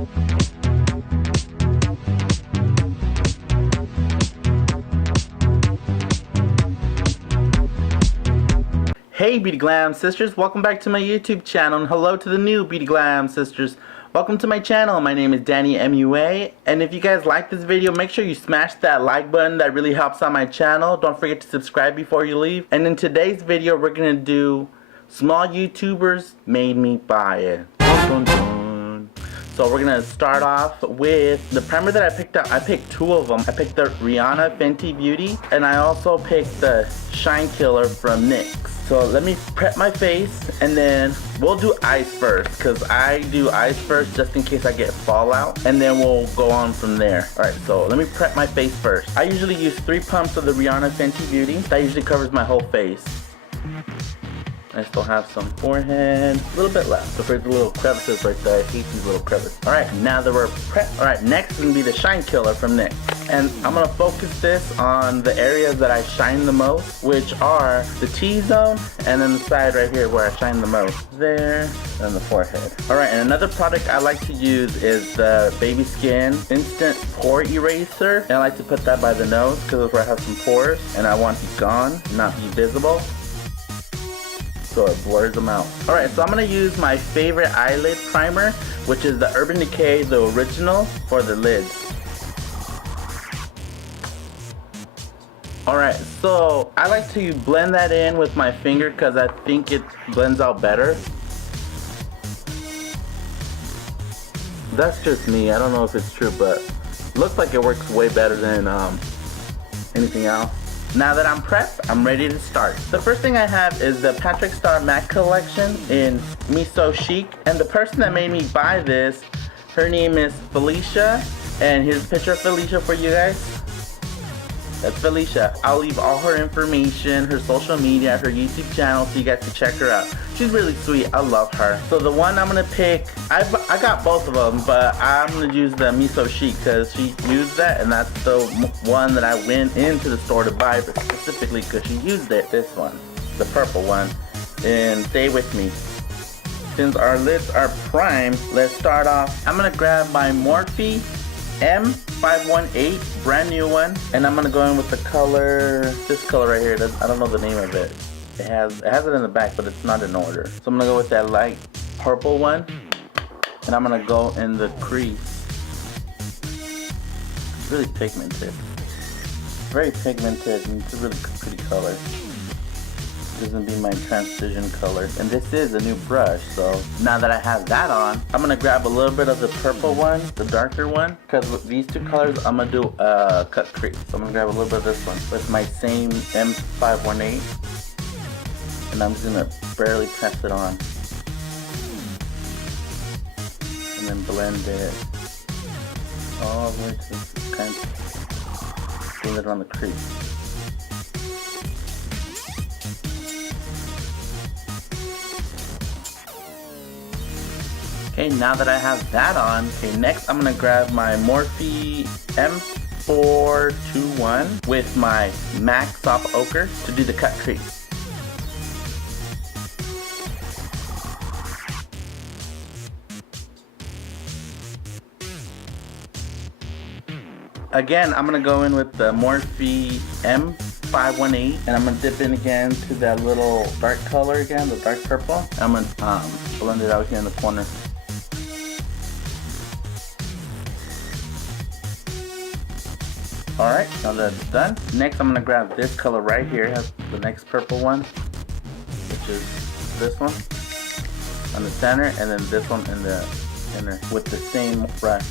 Hey Beauty Glam Sisters, welcome back to my YouTube channel, and hello to the new Beauty Glam Sisters. Welcome to my channel. My name is Danny MUA, and if you guys like this video, make sure you smash that like button. That really helps out my channel. Don't forget to subscribe before you leave. And in today's video, we're gonna do small YouTubers made me buy it. Dun, dun, dun. So we're gonna start off with the primer that I picked up. I picked two of them. I picked the Rihanna Fenty Beauty, and I also picked the Shine Killer from NYX. So let me prep my face, and then we'll do eyes first, because I do eyes first just in case I get fallout, and then we'll go on from there. Alright, so let me prep my face first. I usually use 3 pumps of the Rihanna Fenty Beauty. That usually covers my whole face. I still have some forehead, a little bit left. So for the little crevices right there, I hate these little crevices. Alright, now that we're prepped, alright, next is going to be the Shine Killer from NYX. And I'm going to focus this on the areas that I shine the most, which are the T-zone, and then the side right here where I shine the most. There, and the forehead. Alright, and another product I like to use is the Baby Skin Instant Pore Eraser. And I like to put that by the nose, because that's where I have some pores, and I want it gone, not be visible, so it blurs them out. Alright, so I'm going to use my favorite eyelid primer, which is the Urban Decay, the original, for the lids. Alright, so I like to blend that in with my finger because I think it blends out better. That's just me, I don't know if it's true, but it looks like it works way better than anything else. Now that I'm prepped, I'm ready to start. The first thing I have is the Patrick Starr Matte Collection in Me So Chic. And the person that made me buy this, her name is Felisha. And here's a picture of Felisha for you guys. That's Felisha. I'll leave all her information, her social media, her YouTube channel, so you guys can check her out. She's really sweet. I love her. So the one I'm gonna pick, I got both of them, but I'm gonna use the Me So Chic because she used that, and that's the one that I went into the store to buy, but specifically because she used it. This one, the purple one. And stay with me. Since our lids are primed, let's start off. I'm gonna grab my Morphe M518, brand new one, and I'm gonna go in with the color, this color right here. I don't know the name of it. It has it in the back, but it's not in order. So I'm gonna go with that light purple one, and I'm gonna go in the crease. It's really pigmented, very pigmented, and it's a really pretty color. This is gonna be my transition color, and this is a new brush. So now that I have that on, I'm gonna grab a little bit of the purple one, the darker one, because with these two colors I'm gonna do a cut crease. So I'm gonna grab a little bit of this one with my same M518, and I'm just gonna barely press it on, and then blend it all the way to this kind of blend it on the crease. Okay, now that I have that on, okay, next I'm gonna grab my Morphe M421 with my MAC Soft Ochre to do the cut crease. Again, I'm gonna go in with the Morphe M518, and I'm gonna dip in again to that little dark color again, the dark purple. I'm gonna blend it out here in the corner. Alright, now that it's done, next I'm gonna grab this color right here, the next purple one, which is this one on the center, and then this one in the inner with the same brush.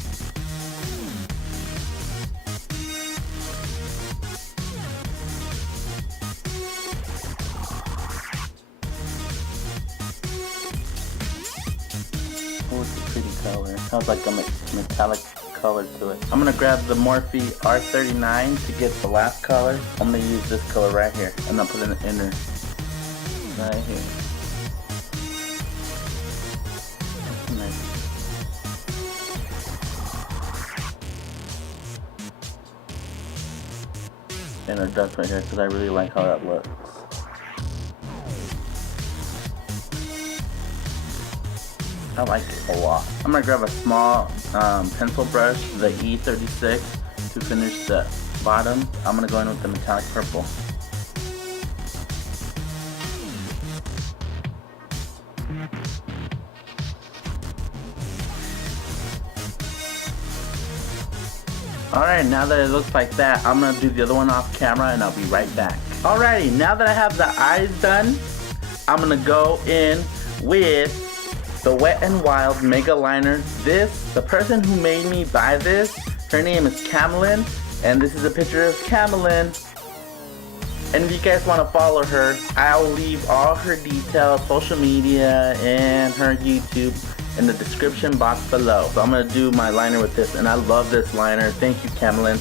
Oh, it's a pretty color. Sounds like a metallic color to it. I'm gonna grab the Morphe R39 to get the last color. I'm gonna use this color right here, and I'll put it in the inner right here. Nice. Inner dust right here because I really like how that looks. I like it a lot. I'm gonna grab a small pencil brush, the E36, to finish the bottom. I'm gonna go in with the metallic purple. Alright, now that it looks like that, I'm gonna do the other one off camera and I'll be right back. Alrighty, now that I have the eyes done, I'm gonna go in with the Wet n Wild Mega Liner. The person who made me buy this, her name is Camlyn, and this is a picture of Camlyn. And if you guys want to follow her, I'll leave all her details, social media, and her YouTube in the description box below. So I'm going to do my liner with this, and I love this liner. Thank you, Camlyn.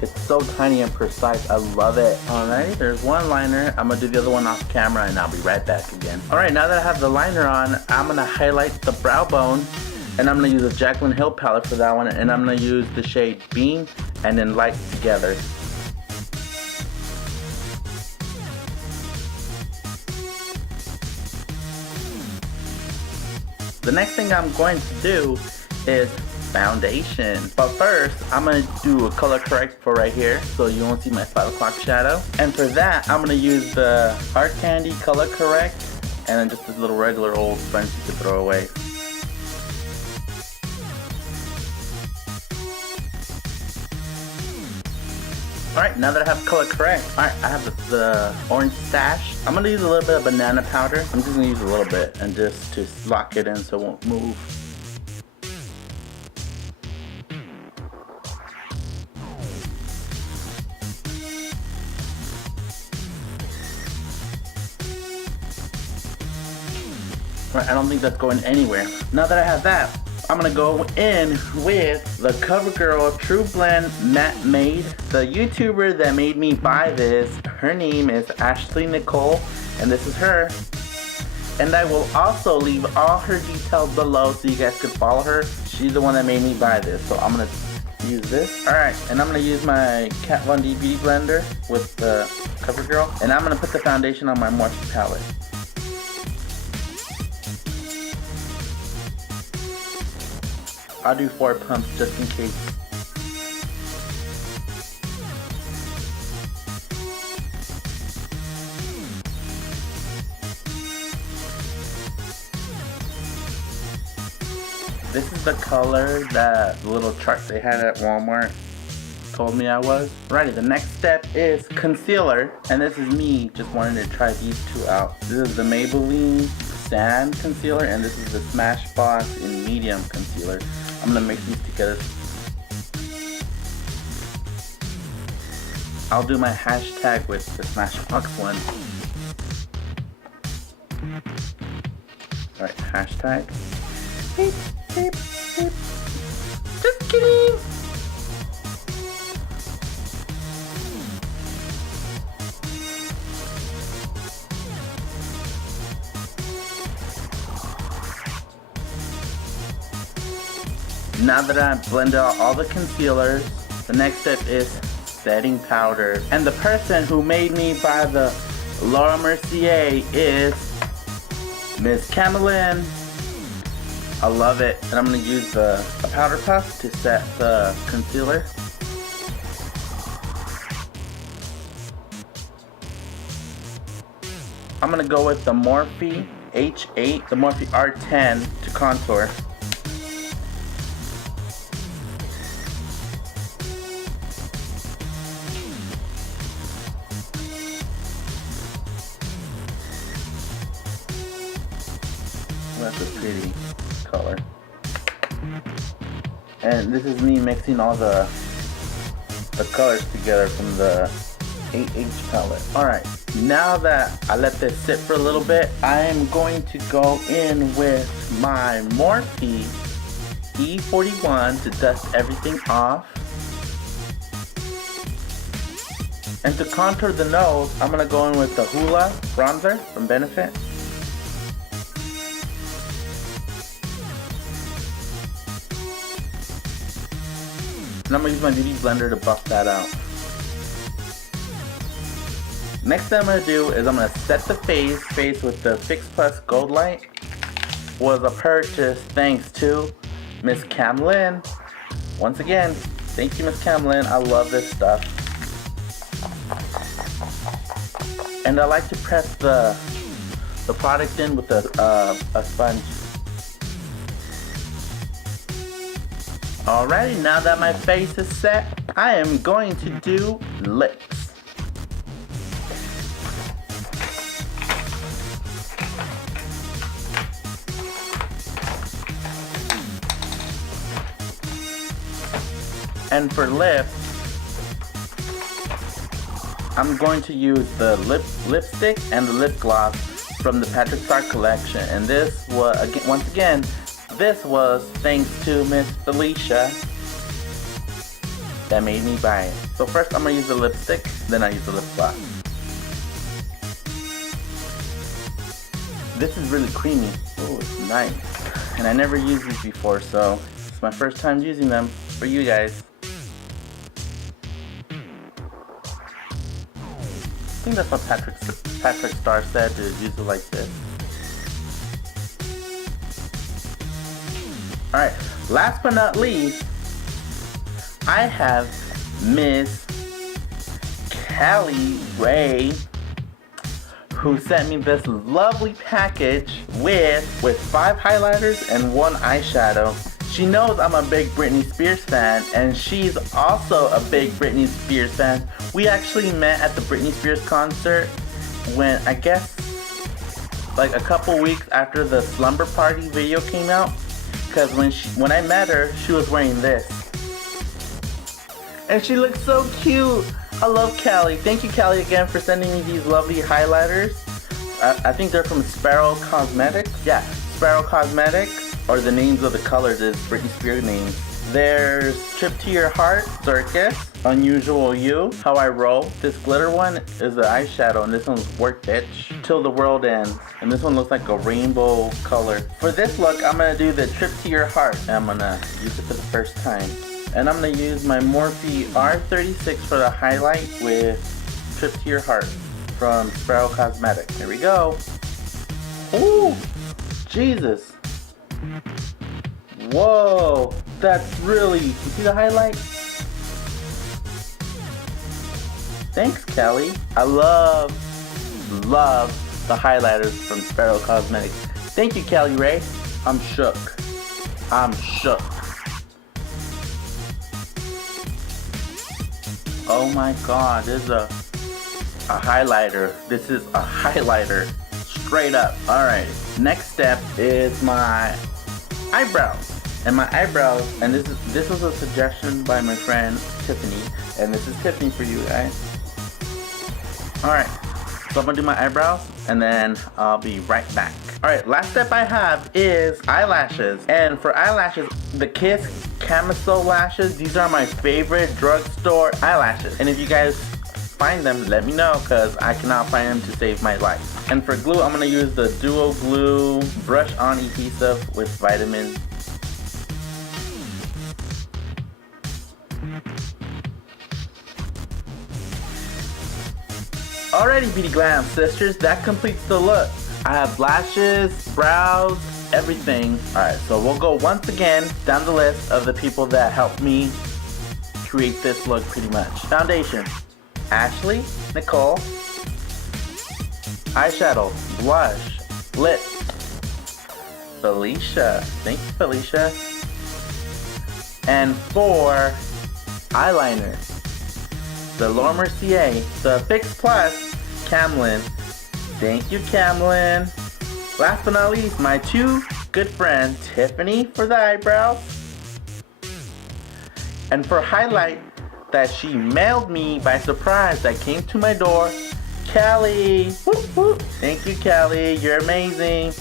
It's so tiny and precise. I love it. Alright, there's one liner. I'm gonna do the other one off camera and I'll be right back again. Alright, now that I have the liner on, I'm gonna highlight the brow bone, and I'm gonna use a Jaclyn Hill palette for that one, and I'm gonna use the shade Beam and then Light together. The next thing I'm going to do is foundation. But first, I'm going to do a color correct for right here, so you won't see my 5 o'clock shadow. And for that, I'm going to use the Art Candy color correct, and then just this little regular old sponge to throw away. Alright, now that I have color correct, alright, I have the orange stash. I'm going to use a little bit of banana powder. I'm just going to use a little bit and just to lock it in so it won't move. Right, I don't think that's going anywhere. Now that I have that, I'm gonna go in with the Covergirl True Blend Matte Made. The YouTuber that made me buy this, her name is Nicole, and this is her. And I will also leave all her details below so you guys can follow her. She's the one that made me buy this, so I'm gonna use this. Alright, and I'm gonna use my Kat Von D Beauty Blender with the Covergirl, and I'm gonna put the foundation on my Morphe palette. I'll do 4 pumps just in case. This is the color that the little chart they had at Walmart told me I was. Alrighty, the next step is concealer, and this is me just wanting to try these two out. This is the Maybelline Sand Concealer, and this is the Smashbox in Medium Concealer. I'm gonna mix these together. I'll do my hashtag with the Smashbox one. Alright, hashtag. Beep, beep, beep. Just kidding! Now that I've blended out all the concealers, the next step is setting powder. And the person who made me buy the Laura Mercier is Miss Camlyn. I love it. And I'm going to use a powder puff to set the concealer. I'm going to go with the Morphe H8, the Morphe R10 to contour. That's a pretty color. And this is me mixing all the colors together from the 8H palette. Alright, now that I let this sit for a little bit, I am going to go in with my Morphe E41 to dust everything off. And to contour the nose, I'm going to go in with the Hoola bronzer from Benefit. And I'm gonna use my beauty blender to buff that out. Next thing I'm gonna do is I'm gonna set the face with the Fix Plus Gold Light. Was a purchase thanks to Miss Camlyn. Once again, thank you, Miss Camlyn. I love this stuff. And I like to press the product in with a sponge. Alrighty, now that my face is set, I am going to do lips. And for lips, I'm going to use the lipstick and the lip gloss from the Patrick Starr collection. And this was, once again, this was thanks to Miss Felisha that made me buy it. So first I'm going to use the lipstick, then I use the lip gloss. This is really creamy. Oh, it's nice. And I never used these before, so it's my first time using them for you guys. I think that's what Patrick Starr said, to use it like this. Alright, last but not least, I have Miss Callie Ray, who sent me this lovely package with 5 highlighters and 1 eyeshadow. She knows I'm a big Britney Spears fan, and she's also a big Britney Spears fan. We actually met at the Britney Spears concert when, I guess, like a couple weeks after the Slumber Party video came out. Because when I met her, she was wearing this. And she looks so cute. I love Callie. Thank you, Callie, again for sending me these lovely highlighters. I think they're from Sparrow Cosmetics. Yeah, Sparrow Cosmetics. Or the names of the colors is Britney Spears names. There's Trip to Your Heart, Circus, Unusual You, How I Roll. This glitter one is the eyeshadow, and this one's Work Bitch, Till the World Ends. And this one looks like a rainbow color. For this look, I'm gonna do the Trip to Your Heart. I'm gonna use it for the first time. And I'm gonna use my Morphe R36 for the highlight with Trip to Your Heart from Sparrow Cosmetics. Here we go. Ooh, Jesus. Whoa, that's really, you see the highlight? Thanks, Callie. I love the highlighters from Sparrow Cosmetics. Thank you, Callie Ray. I'm shook. Oh my God, this is a highlighter. This is a highlighter, straight up. All right, next step is my eyebrows. And my eyebrows, and this was a suggestion by my friend Tiffany, and this is Tiffany for you guys. Alright, so I'm gonna do my eyebrows and then I'll be right back. Alright, last step I have is eyelashes. And for eyelashes, the Kiss Camisole lashes, these are my favorite drugstore eyelashes. And if you guys find them, let me know, because I cannot find them to save my life. And for glue, I'm gonna use the Duo Glue Brush On Adhesive with vitamin. Alrighty, Beauty Glam sisters, that completes the look. I have lashes, brows, everything. Alright, so we'll go once again down the list of the people that helped me create this look pretty much. Foundation, Ashley, Nicole. Eyeshadow, blush, lip, Felisha. Thank you, Felisha. And for eyeliner, the Laura Mercier, the Fix Plus, Camlyn. Thank you, Camlyn. Last but not least, my 2 good friends, Tiffany for the eyebrows, and for highlight that she mailed me by surprise that came to my door, Callie. Whoop, whoop. Thank you, Callie. You're amazing.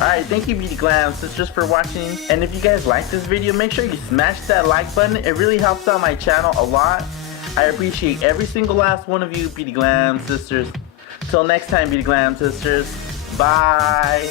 Alright, thank you, Beauty Glam sisters, for watching. And if you guys like this video, make sure you smash that like button. It really helps out my channel a lot. I appreciate every single last one of you, Beauty Glam sisters. Till next time, Beauty Glam sisters. Bye.